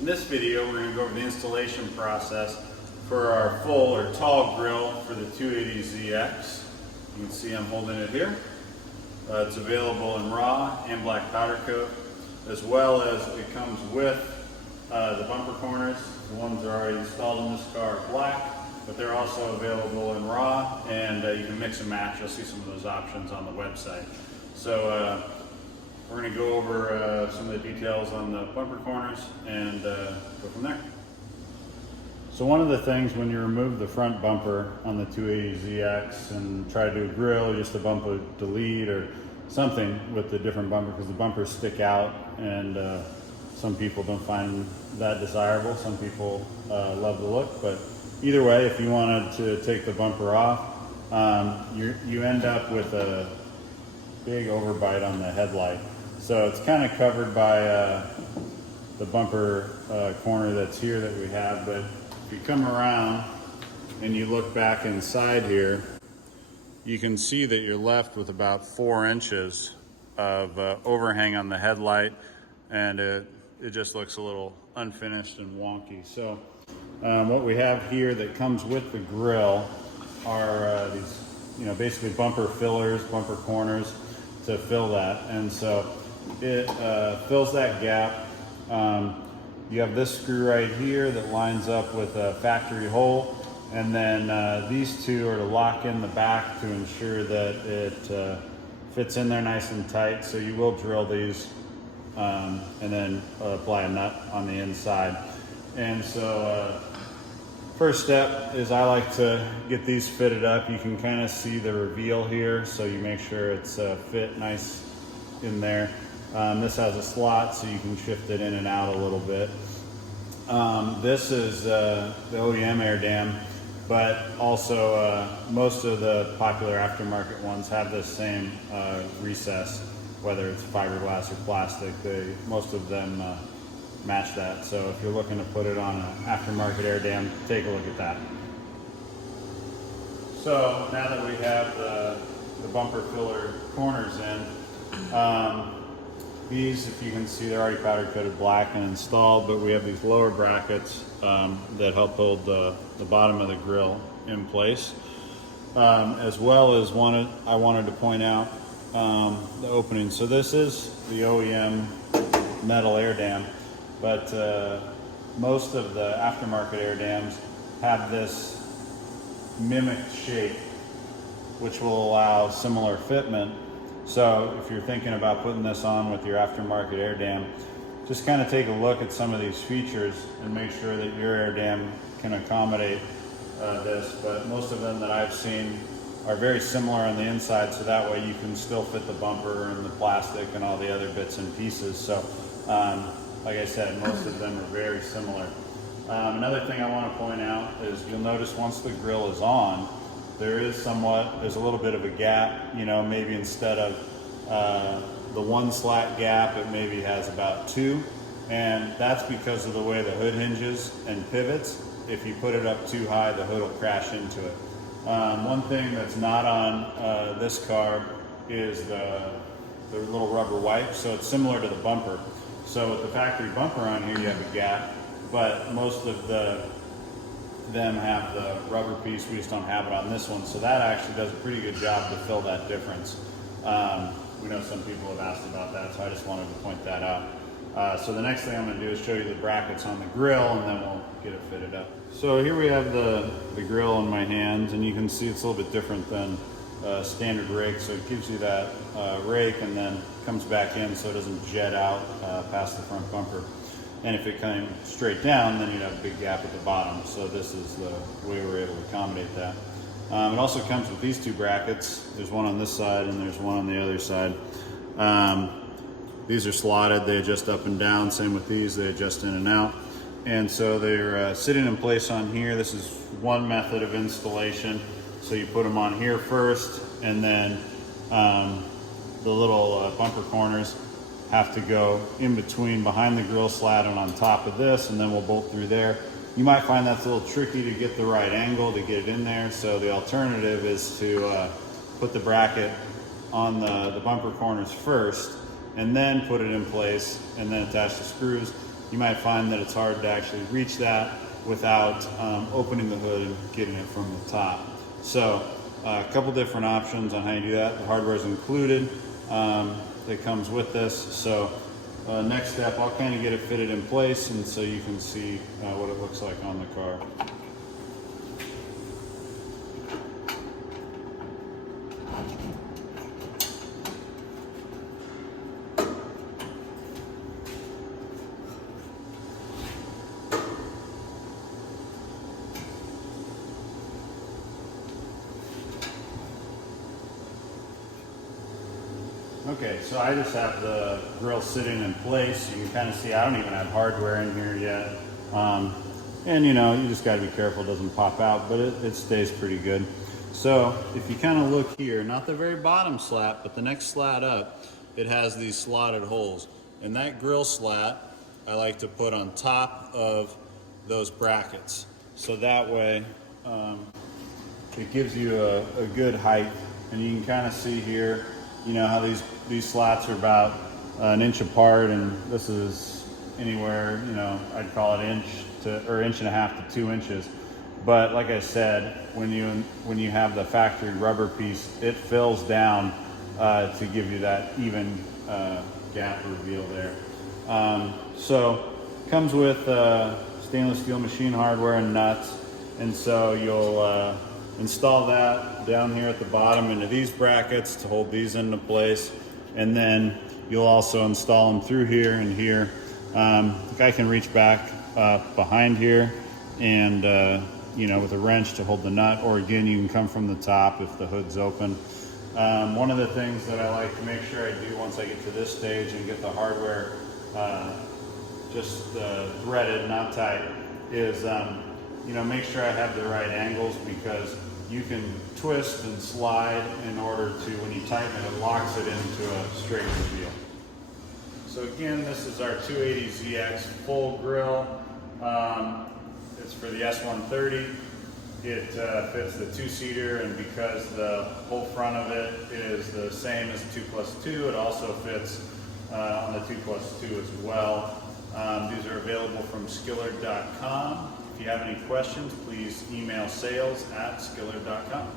In this video, we're going to go over the installation process for our full or tall grill for the 280ZX. You can see I'm holding it here. It's available in raw and black powder coat, as well as it comes with the bumper corners. The ones that are already installed in this car are black, but they're also available in raw, and you can mix and match. You'll see some of those options on the website. So we're going to go over some of the details on the bumper corners and go from there. So one of the things when you remove the front bumper on the 280ZX and try to do a grill, just a bumper delete or something with the different bumper, because the bumpers stick out and some people don't find that desirable. Some people love the look, but either way, if you wanted to take the bumper off, you end up with a big overbite on the headlight. So it's kind of covered by the bumper corner that's here that we have, but if you come around and you look back inside here, you can see that you're left with about 4 inches of overhang on the headlight, and it just looks a little unfinished and wonky. So what we have here that comes with the grill are these, basically bumper fillers, bumper corners to fill that, and so it fills that gap. You have this screw right here that lines up with a factory hole, and then these two are to lock in the back to ensure that it fits in there nice and tight. So you will drill these and then apply a nut on the inside. And so first step is I like to get these fitted up. You can kind of see the reveal here, so you make sure it's fit nice in there. This has a slot so you can shift it in and out a little bit. This is the OEM air dam, but also most of the popular aftermarket ones have this same recess, whether it's fiberglass or plastic. Most of them match that. So if you're looking to put it on an aftermarket air dam, take a look at that. So now that we have the bumper filler corners in, these, if you can see, they're already powder coated black and installed, but we have these lower brackets that help hold the bottom of the grill in place. As well as I wanted to point out the opening. So this is the OEM metal air dam, but most of the aftermarket air dams have this mimicked shape, which will allow similar fitment. So if you're thinking about putting this on with your aftermarket air dam, just kind of take a look at some of these features and make sure that your air dam can accommodate this. But most of them that I've seen are very similar on the inside, so that way you can still fit the bumper and the plastic and all the other bits and pieces. So like I said, most of them are very similar. Another thing I want to point out is you'll notice once the grill is on, there's a little bit of a gap, maybe instead of the 1 slat gap, it maybe has about 2. And that's because of the way the hood hinges and pivots. If you put it up too high, the hood will crash into it. One thing that's not on this car is the little rubber wipe. So it's similar to the bumper. So with the factory bumper on here, you have a gap, but most of them have the rubber piece. We just don't have it on this one, so that actually does a pretty good job to fill that difference. We know some people have asked about that, so I just wanted to point that out. So the next thing I'm going to do is show you the brackets on the grill, and then we'll get it fitted up. So here we have the grill in my hands, and you can see it's a little bit different than standard rake. So it gives you that rake and then comes back in so it doesn't jet out past the front bumper. And if it came straight down, then you'd have a big gap at the bottom. So this is the way we're able to accommodate that. It also comes with these 2 brackets. There's one on this side and there's one on the other side. These are slotted, they adjust up and down. Same with these, they adjust in and out. And so they're sitting in place on here. This is one method of installation. So you put them on here first, and then the little bumper corners have to go in between behind the grill slat and on top of this, and then we'll bolt through there. You might find that's a little tricky to get the right angle to get it in there, so the alternative is to put the bracket on the bumper corners first, and then put it in place, and then attach the screws. you might find that it's hard to actually reach that without opening the hood and getting it from the top. So a couple different options on how you do that. The hardware is included. That comes with this. So next step, I'll kind of get it fitted in place, and so you can see what it looks like on the car. Okay, so I just have the grill sitting in place. You can kind of see I don't even have hardware in here yet. And you know, you just got to be careful it doesn't pop out, but it stays pretty good. So if you kind of look here, not the very bottom slat, but the next slat up, it has these slotted holes. And that grill slat, I like to put on top of those brackets. So that way, it gives you a good height. And you can kind of see here, you know, how these slats are about an inch apart, and this is anywhere, you know, I'd call it inch to, or inch and a half to 2 inches. But like I said, when you have the factory rubber piece, it fills down to give you that even gap reveal there. So comes with stainless steel machine hardware and nuts, and so you'll install that down here at the bottom into these brackets to hold these into place, and then you'll also install them through here and here. I can reach back behind here and you know, with a wrench to hold the nut, or again, you can come from the top if the hood's open. One of the things that I like to make sure I do once I get to this stage and get the hardware just threaded, not tight, is you know, make sure I have the right angles, because you can twist and slide in order to, when you tighten it, it locks it into a straight reveal. So again, this is our 280ZX full grill. It's for the S130. It fits the 2-seater, and because the whole front of it is the same as the 2+2, it also fits on the 2+2 as well. These are available from Skillard.com. If you have any questions, please email sales@skillard.com.